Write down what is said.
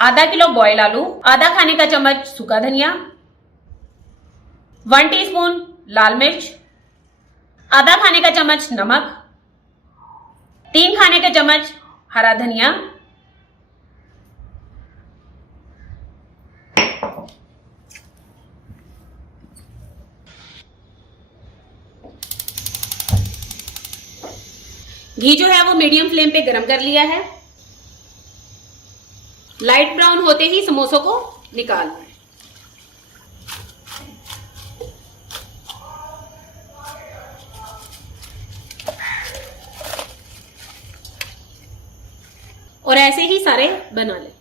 आधा kilo boil आलू, आधा खाने का चम्मच सूखा धनिया, 1 टीस्पून लाल मिर्च, आधा खाने का चम्मच नमक, 3 खाने के चम्मच हरा धनिया, घी जो है वो मीडियम फ्लेम पे गरम कर लिया है। लाइट ब्राउन होते ही समोसों को निकाल लें। और ऐसे ही सारे बना लें।